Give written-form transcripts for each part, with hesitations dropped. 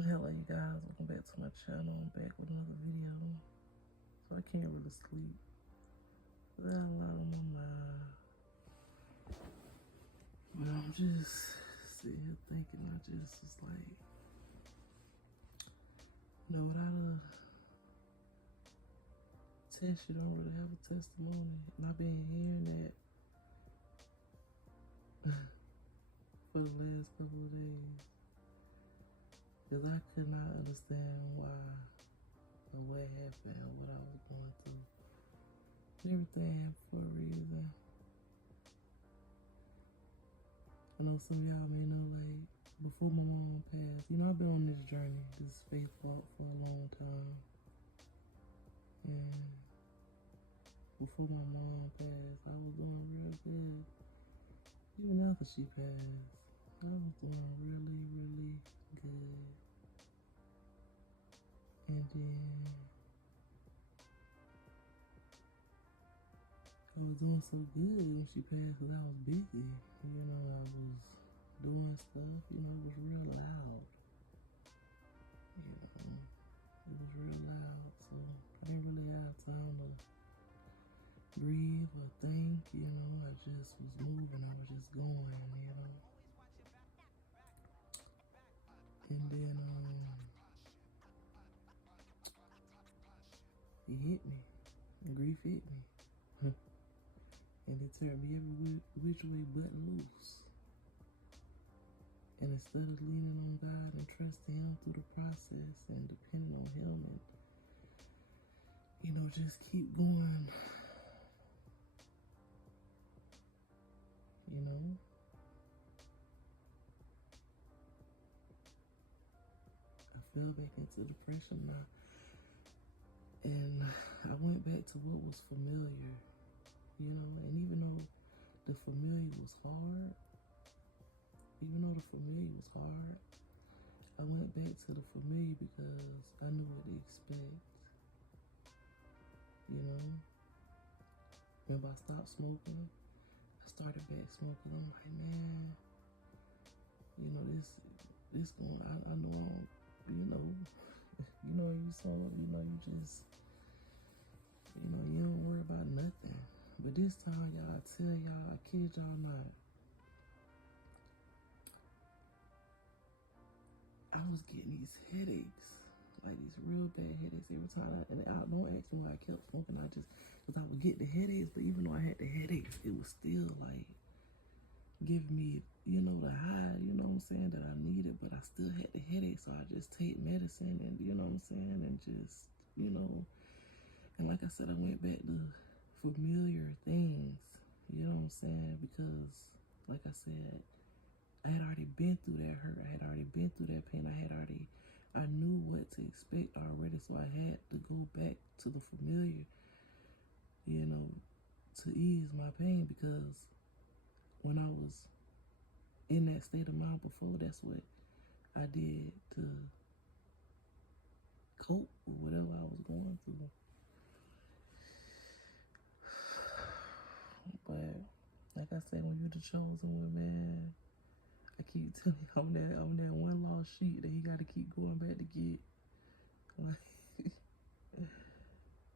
Hello you guys, welcome back to my channel. I'm back with another video. So I can't really sleep. There's a lot on my mind. But I'm just sitting here thinking, I just was like, without a test, you don't really have a testimony. And I've been hearing that for the last couple of days. Because I could not understand why or what happened or what I was going through. Everything happened for a reason. I know some of y'all may know, like, before my mom passed, I've been on this journey, this faith walk for a long time. And before my mom passed, I was doing real good. Even after she passed, I was doing really, really good. And then I was doing so good when she passed because I was busy. I was doing stuff. It was real loud. It was real loud. So I didn't really have time to breathe or think. I just was moving. I was just going. And then it hit me. Grief hit me. And it turned me every which way but loose. And instead of leaning on God and trusting Him through the process and depending on Him and, just keep going, I fell back into depression now. And I went back to what was familiar, and even though the familiar was hard, I went back to the familiar because I knew what to expect, Remember I stopped smoking, I started back smoking. I'm like, man, this going, I know I don't, you smoke, you just, you don't worry about nothing. But this time, y'all, I tell y'all, I kid y'all not, I was getting these headaches, like these real bad headaches every time. And I don't ask me why I kept smoking. Because I would get the headaches, but even though I had the headaches, it was still like giving me, the high, that I needed, but I still had the headache. So I just take medicine and, and just, and like I said, I went back to familiar things, because like I said, I had already been through that hurt. I had already been through that pain. I knew what to expect already. So I had to go back to the familiar, to ease my pain, because when I was in that state of mind before, that's what I did to cope with whatever I was going through. But like I said, when you're the chosen one, man, I keep telling you, I'm that one lost sheep that he got to keep going back to get. Like,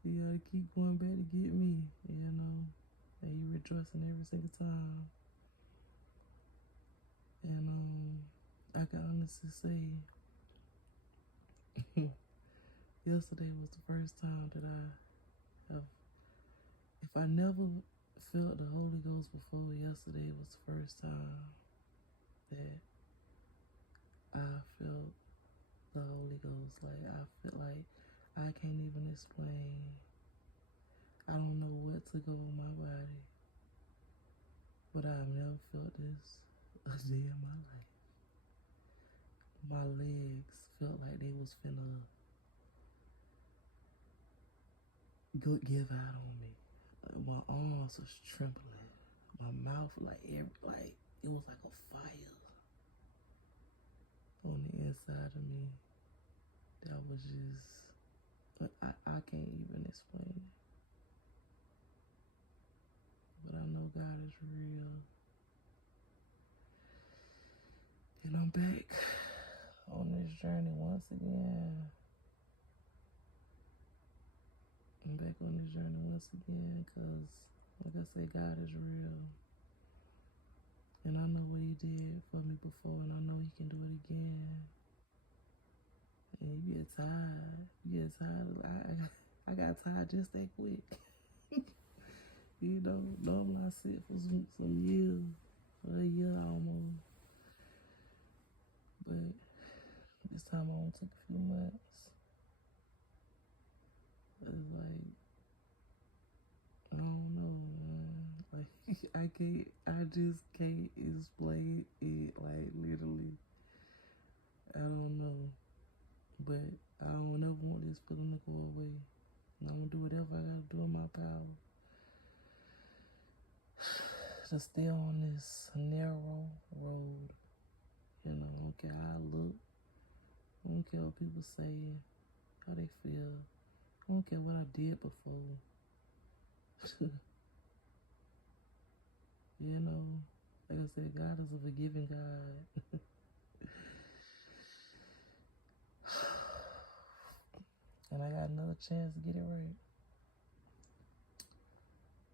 he got to keep going back to get me, and he rejoicing every single time. And I can honestly say, yesterday was the first time that if I never felt the Holy Ghost before, yesterday was the first time that I felt the Holy Ghost. Like, I feel like I can't even explain. I don't know what to go in my body, but I've never felt this a day in my life. My legs felt like they was finna go give out on me. My arms was trembling. My mouth, like it was like a fire on the inside of me. That was just, I can't even explain it. But I know God is real. And I'm back on this journey once again. I'm back on this journey once again because, like I said, God is real. And I know what he did for me before, and I know he can do it again. And you get tired. You get tired. I got tired just that quick. You know, normally I sit for some years, or a year almost. But this time I only took a few months. It's like, I don't know, man. Like, I just can't explain it, like, literally. I don't know. But I don't ever want this feeling to go away. And I'm gonna do whatever I gotta do in my power to stay on this narrow road. You know, I don't care how I look. I don't care what people say, how they feel. I don't care what I did before. You know, like I said, God is a forgiving God. And I got another chance to get it right.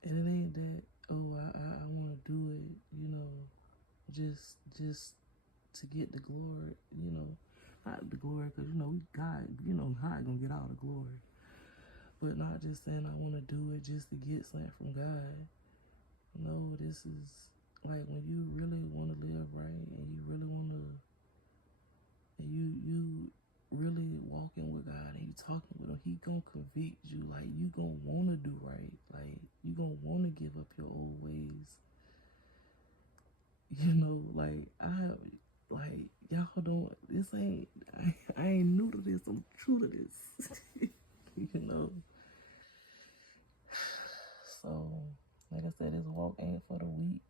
And it ain't that, oh, I want to do it, you know, just to get the glory, you know, not the glory, because, you know, God, you know, God gonna get all the glory. But not just saying I want to do it just to get something from God. No, this is like when you really want to live right, and you really want to, and you really walking with God, and you talking with him, he gonna convict you. Like, you gonna want to do right. Like, you gonna want to give up your old ways. You know, like, y'all don't, this ain't, I ain't new to this, I'm true to this. You know. So, like I said, this walk ain't for the weak.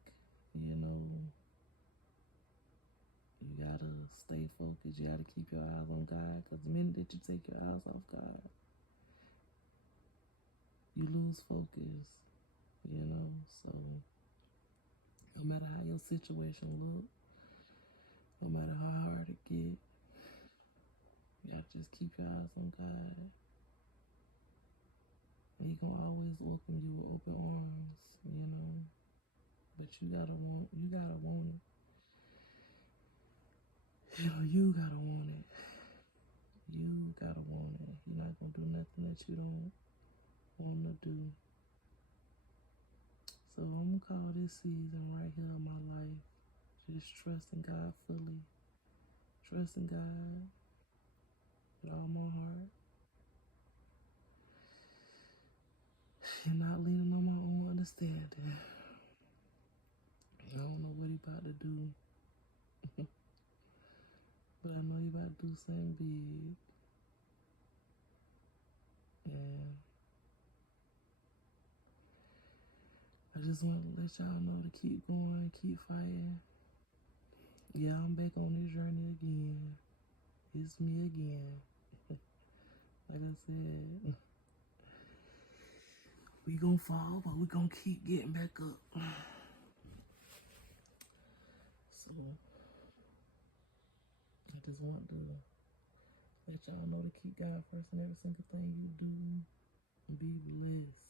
You know, you gotta stay focused. You gotta keep your eyes on God, because the minute that you take your eyes off God, you lose focus. You know, so no matter how your situation look, no matter how hard it get, you gotta just keep your eyes on God. And he gonna always welcome you with open arms, you know. But you gotta want it. You know, you gotta want it. You gotta want it. You're not gonna do nothing that you don't want to do. So I'm gonna call this season right here in my life just trusting God fully. Trusting God with all my heart. And not leaning on my own understanding. I don't know what he about to do. But I know he about to do something big. And I just want to let y'all know to keep going, keep fighting. Yeah, I'm back on this journey again. It's me again. Like I said, we gonna fall, but we gonna keep getting back up. So I just want to let y'all know to keep God first in every single thing you do. Be blessed.